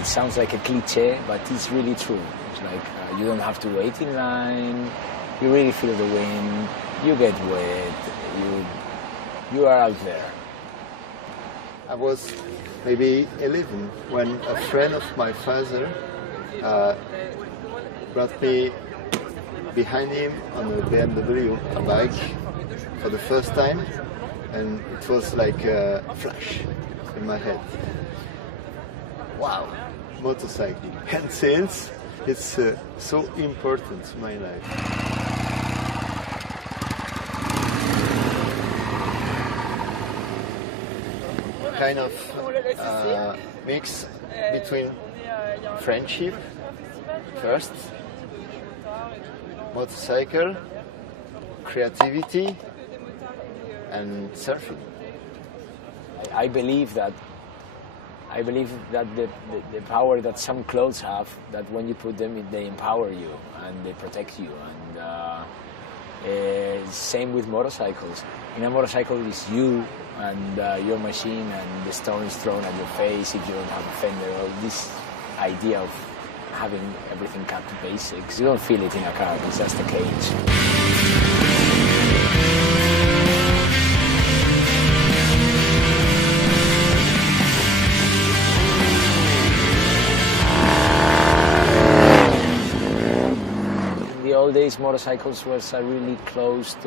it sounds like a cliche, but it's really true. It's like you don't have to wait in line. You really feel the wind. You get wet. You are out there. I was maybe 11 when a friend of my father brought me behind him on a BMW, a bike, for the first time, and it was like a flash in my head. Wow, motorcycling. And since it's so important to my life. Kind of mix between friendship first, motorcycle, creativity, and surfing. I believe that the power that some clothes have, that when you put them, they empower you and they protect you. And same with motorcycles. In a motorcycle, it's you and your machine, and the stone is thrown at your face if you don't have a fender. Or this idea of having everything cut to basics. You don't feel it in a car, it's just a cage. In the old days, motorcycles was a really closed,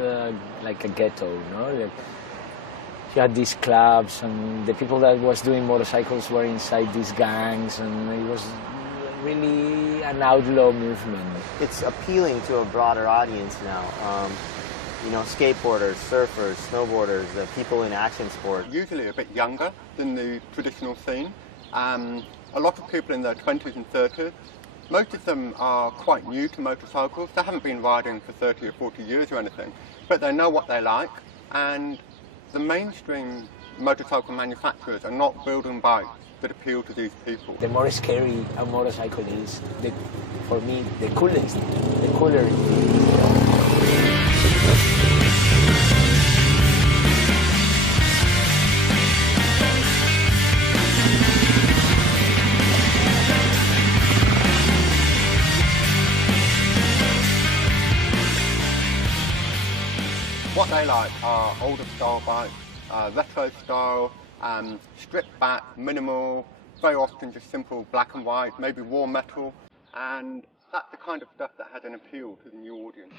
like a ghetto, you know? You had these clubs, and the people that was doing motorcycles were inside these gangs, and it was really an outlaw movement. It's appealing to a broader audience now. You know, skateboarders, surfers, snowboarders, people in action sports. Usually a bit younger than the traditional scene. A lot of people in their 20s and 30s. Most of them are quite new to motorcycles. They haven't been riding for 30 or 40 years or anything, but they know what they like, and the mainstream motorcycle manufacturers are not building bikes that appeal to these people. The more scary a motorcycle is, for me, the cooler it is. What they like are older style bikes, retro style, stripped back, minimal, very often just simple black and white, maybe war metal, and that's the kind of stuff that has an appeal to the new audience.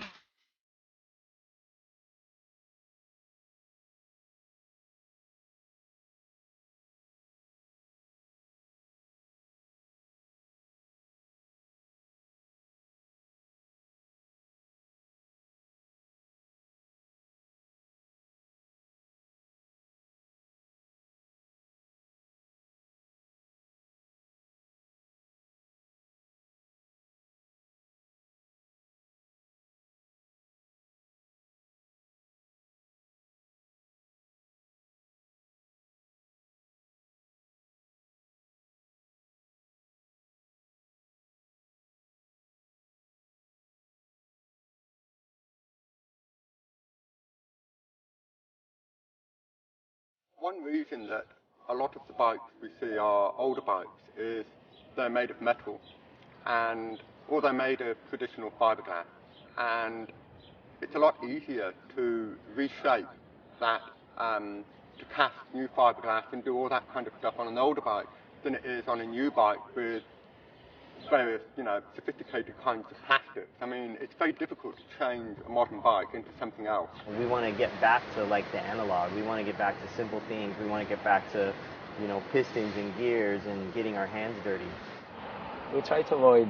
One reason that a lot of the bikes we see are older bikes is they're made of metal, or they're made of traditional fiberglass, and it's a lot easier to reshape that, to cast new fiberglass and do all that kind of stuff on an older bike than it is on a new bike with various, sophisticated kinds of plastics. I mean, it's very difficult to change a modern bike into something else. We want to get back to like the analog. We want to get back to simple things. We want to get back to, pistons and gears and getting our hands dirty. We try to avoid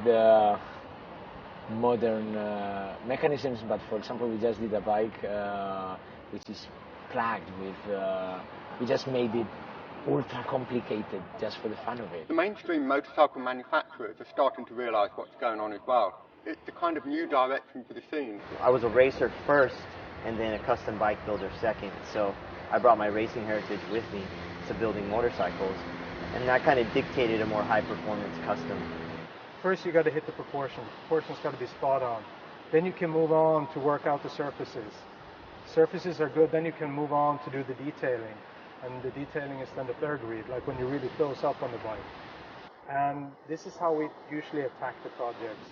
modern mechanisms, but for example, we just did a bike which is plagued with, we just made it ultra complicated just for the fun of it. The mainstream motorcycle manufacturers are starting to realise what's going on as well. It's the kind of new direction for the scene. I was a racer first and then a custom bike builder second, so I brought my racing heritage with me to building motorcycles, and that kind of dictated a more high-performance custom. First you got to hit the proportion. The proportion's got to be spot on. Then you can move on to work out the surfaces. Surfaces are good, then you can move on to do the detailing. And the detailing is then the third read, like when you're really close up on the bike. And this is how we usually attack the projects.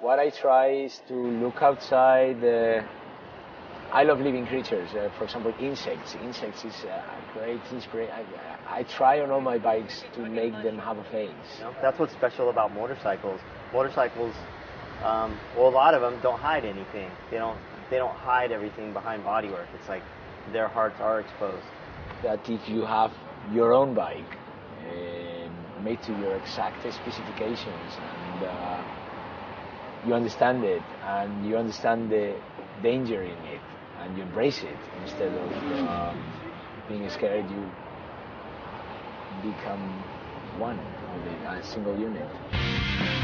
What I try is to look outside. I love living creatures. For example, insects. Insects is a great inspiration. I try on all my bikes to make them have a face. You know, that's what's special about motorcycles. Motorcycles, well, a lot of them don't hide anything. They don't hide everything behind bodywork. It's like their hearts are exposed. That if you have your own bike made to your exact specifications and you understand it and you understand the danger in it and you embrace it instead of being scared, you become one with a single unit.